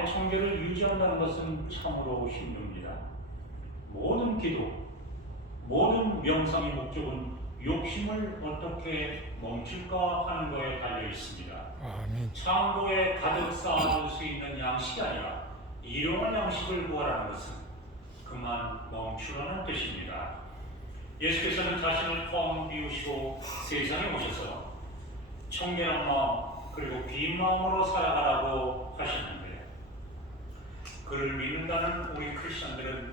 마음의 청결을 유지한다는 것은 참으로 힘듭니다. 모든 기도, 모든 명상의 목적은 욕심을 어떻게 멈출까 하는 것에 달려 있습니다. 아멘. 창고에 가득 쌓아둘 수 있는 양식이 아니라 일용할 양식을 구하라는 것은 그만 멈추라는 뜻입니다. 예수께서는 자신을 텅 비우시고 세상에 오셔서 청결한 마음 그리고 빈 마음으로 살아가라고 하시는데, 그를 믿는다는 우리 크리스천들은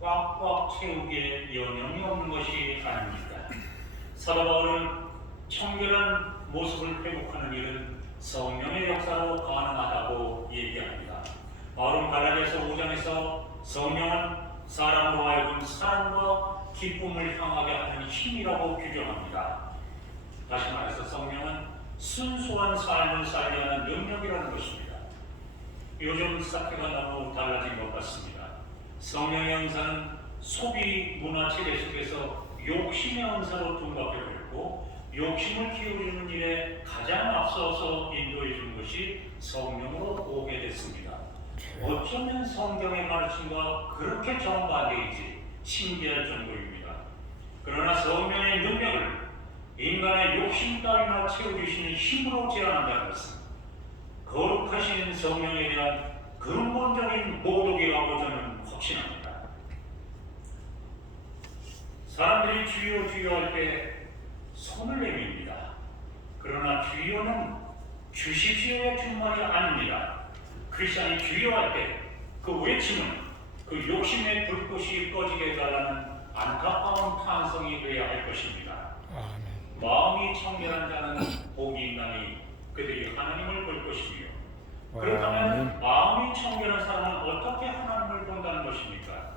꽉꽉 채우기에 여념이 없는 것이 아닙니까? 사도 바울은 청결한 모습을 회복하는 일은 성령의 역사로 가능하다고 얘기합니다. 바울은 갈라디아서 5장에서 성령은 사람으로 하여금 사랑과 기쁨을 향하게 하는 힘이라고 규정합니다. 다시 말해서 성령은 순수한 삶을 살게 하는 능력이라는 것입니다. 요즘 사태가 너무 달라진 것 같습니다. 성령의 은사는 소비 문화체계 속에서 욕심의 은사로 둔갑되고 있고, 욕심을 키우려는 일에 가장 앞서서 인도해 준 것이 성령으로 오게 됐습니다. 어쩌면 성경의 가르침과 그렇게 정반대인지 신기할 정도입니다. 그러나 성령의 능력을 인간의 욕심 따위나 채워주시는 힘으로 제한한다는 것은 거룩하신 성령에 대한 근본적인 모독이라고 저는 확신합니다. 사람들이 주여 주여 할 때 손을 내밉니다. 그러나 주여는 주십시오의 준말이 아닙니다. 크리스천이 주여 할 때 그 외침은 그 욕심의 불꽃이 꺼지게 해달라는 안타까운 탄성이 되어야 할 것입니다. 아멘. 마음이 청결한 자는 복이 있나니 그들이 하나님을 볼 것이며, 그렇다면 마음이 청결한 사람은 어떻게 하나님을 본다는 것입니까?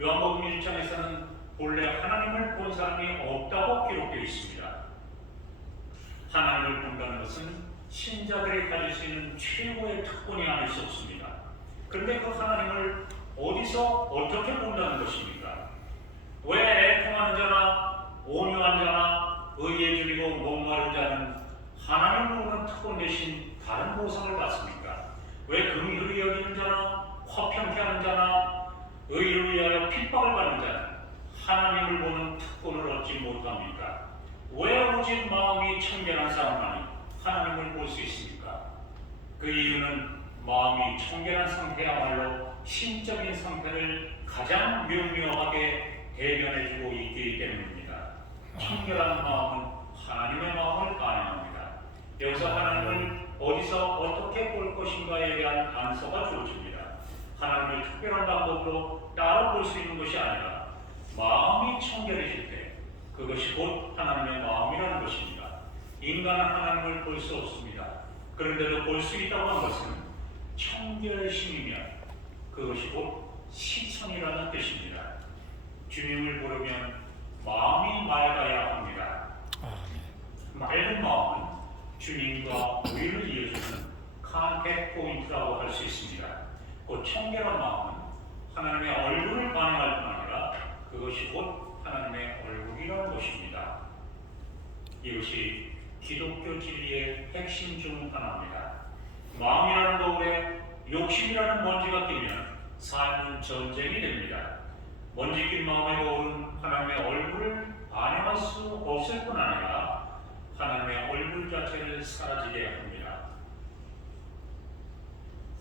요한복음 1장에서는 본래 하나님을 본 사람이 없다고 기록되어 있습니다. 하나님을 본다는 것은 신자들이 가질 수 있는 최고의 특권이 아닐 수 없습니다. 그런데 그 하나님을 어디서 어떻게 본다는 것입니까? 왜 애통하는 자나 온유한 자나 의에 줄이고 목마른 자는 하나님을 보는 특권 대신 다른 보상을 받습니까? 왜 긍휼히 여기는 자나 화평케 하는 자나 의를 위하여 핍박을 받는 자는 하나님을 보는 특권을 얻지 못합니까? 왜 오직 마음이 청결한 사람만이 하나님을 볼 수 있습니까? 그 이유는 마음이 청결한 상태야말로 신적인 상태를 가장 명료하게 대변해주고 있기 때문입니다. 청결한 마음은 하나님의 마음을 반영합니다. 여기서 하나님을 어디서 어떻게 볼 것인가에 대한 단서가 주어집니다. 하나님을 특별한 방법으로 따로 볼 수 있는 것이 아니라 마음이 청결해질 때 그것이 곧 하나님의 마음이라는 것입니다. 인간은 하나님을 볼 수 없습니다. 그런데도 볼 수 있다고 한 것은 청결심이면 그것이 곧 시청이라는 뜻입니다. 주님을 보려면 마음이 맑아야 합니다. 맑은 마음은 주님과 우리를 이어주는 컨택 포인트라고 할 수 있습니다. 곧 청결한 마음은 하나님의 얼굴을 반영할 뿐 아니라 그것이 곧 하나님의 얼굴이라는 것입니다. 이것이 기독교 진리의 핵심 중 하나입니다. 마음이라는 거울에 욕심이라는 먼지가 끼면 삶은 전쟁이 됩니다. 먼지 낀 마음의 거울은 하나님의 얼굴을 반영할 수 없을 뿐 아니라 하나님의 얼굴 자체를 사라지게 합니다.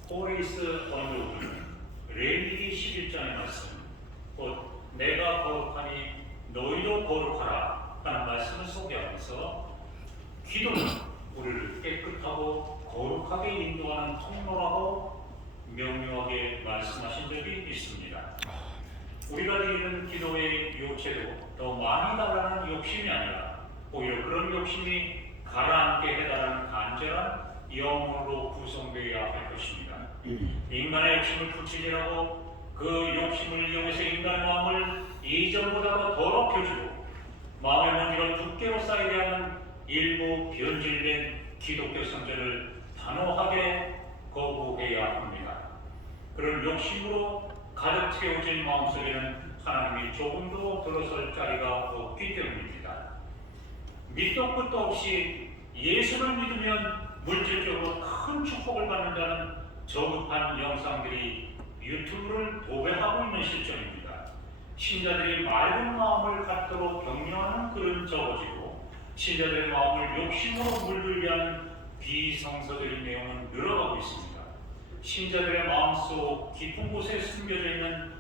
호레이스 언더우드는 레위기 11장의 말씀, 곧 내가 거룩하니 너희도 거룩하라 하는 말씀을 소개하면서 기도는 우리를 깨끗하고 거룩하게 인도하는 통로라고 명료하게 말씀하신 적이 있습니다. 우리가 드리는 기도의 요체도 더 많이 달라는 욕심이 아니라 오히려 그런 욕심이 가라앉게 해달라는 간절한 영혼으로 구성되어야 할 것입니다. 인간의 욕심을 부추기라고 그 욕심을 이용해서 인간의 마음을 이전보다 더 더럽혀주고 마음의 먼지가 두께로 쌓이게 하는 일부 변질된 기독교 성전을 단호하게 거부해야 합니다. 그런 욕심으로 가득 채워진 마음속에는 하나님이 조금도 들어설 자리가 없기 때문입니다. 밑도 끝도 없이 예수를 믿으면 물질적으로 큰 축복을 받는다는 저급한 영상들이 유튜브를 도배하고 있는 실정입니다. 신자들이 맑은 마음을 갖도록 격려하는 글은 적어지고 신자들의 마음을 욕심으로 물들게 하는 비성서적인 내용은 늘어가고 있습니다. 신자들의 마음속 깊은 곳에 숨겨져 있는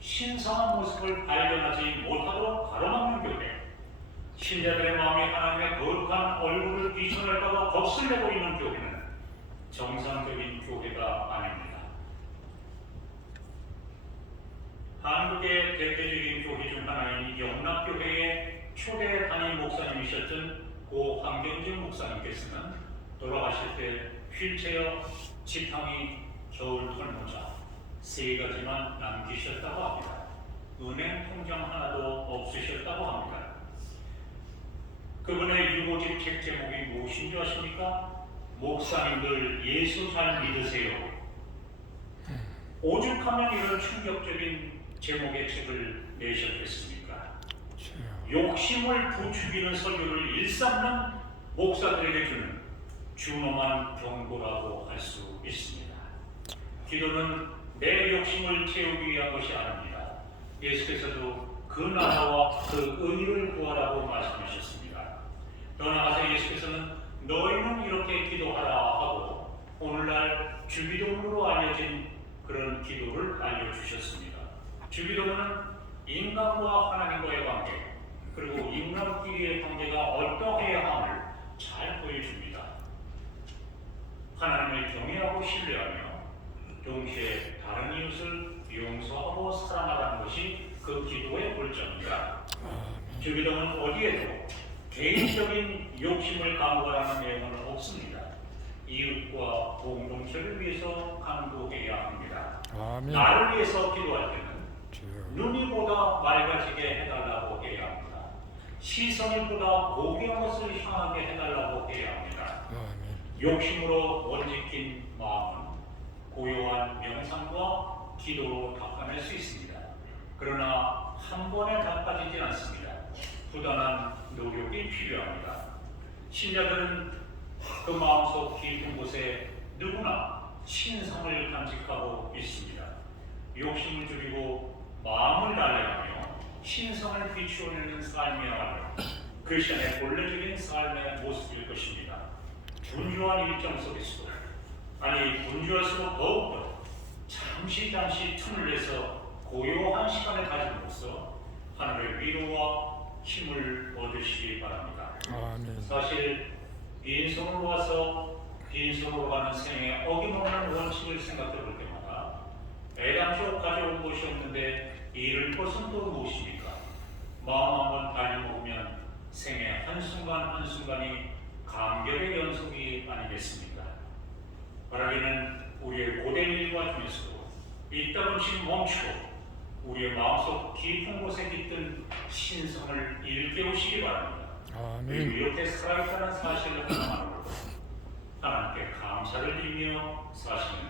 신성한 모습을 발견하지 못하도록 가로막는 교회, 신자들의 마음이 하나님의 거룩한 얼굴을 비춰낼까봐 겁을 내고 있는 교회는 정상적인 교회가 아닙니다. 한국의 대표적인 교회 중 하나인 영락교회의 초대 담임 목사님이셨던 고 황경진 목사님께서는 돌아가실 때 휠체어, 지팡이, 겨울 털모자 3가지만 남기셨다고 합니다. 은행 통장 하나도 없으셨다고 합니다. 그분의 유고집 책 제목이 무엇인 줄 아십니까? 목사님들 예수 잘 믿으세요. 오죽하면 이런 충격적인 제목의 책을 내셨겠습니까? 욕심을 부추기는 설교를 일삼는 목사들에게 주는 준엄한 경고라고 할 수 있습니다. 기도는 내 욕심을 채우기 위한 것이 아닙니다. 예수께서도 그 나라와 그 의를 구하라고 말씀하셨습니다. 더 나아가서 예수께서는 너희는 이렇게 기도하라 하고 오늘날 주기도문으로 알려진 그런 기도를 알려주셨습니다. 주기도문은 인간과 하나님과의 관계, 그리고 인간끼리의 관계가 어떠해야 함을 잘 보여줍니다. 하나님을 경외하고 신뢰하며 동시에 다른 이웃을 용서하고 사랑하라는 것이 그 기도의 골자입니다. 주기도는 어디에도 개인적인 욕심을 강구하라는 내용은 없습니다. 이웃과 공동체를 위해서 간구해야 합니다. 아멘. 나를 위해서 기도할 때는 눈이 보다 맑아지게 해달라고 해야 합니다. 시선이 보다 고귀한 것을 향하게 해달라고 해야 합니다. 아멘. 욕심으로 원직힌 마음은 고요한 명상과 기도로 닦아낼 수 있습니다. 그러나 한 번에 닦아지지 않습니다. 부단한 노력이 필요합니다. 신자들은 그 마음속 깊은 곳에 누구나 신성을 간직하고 있습니다. 욕심을 줄이고 마음을 달래하며 신성을 비추어내는 삶이야말로 크리스천의 본래적인 삶의 모습일 것입니다. 분주한 일정 속에서도, 아니 분주할수록 더욱더 잠시 틈을 내서 고요한 시간을 가짐으로써 하늘의 위로와 힘을 얻으시기 바랍니다. 아멘. 사실 빈손으로 와서 빈손으로 가는 생의 어김없는 원칙을 생각해 볼 때마다 애당초 가져온 것이 없는데 잃을 것은 또 무엇입니까? 마음 한번 달리 먹으면 생의 한순간 한순간이 감격의 연속이 아니겠습니까? 바라기는 우리의 고된 일과 중에서도 이따금씩 멈추고 우리의 마음속 깊은 곳에 깃든 신성을 일깨우시기 바랍니다. 아멘. 그리고 이렇게 살아있다는 사실을 하나만으로도 하나님께 감사를 드리며 사시는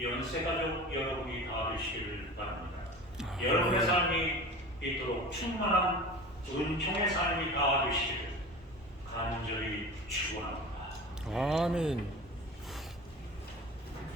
연세가족 여러분이 다 되시기를 바랍니다. 여러분의 삶이 이토록 충만한 은총의 삶이 다 되시기를 간절히 축원합니다. 아멘.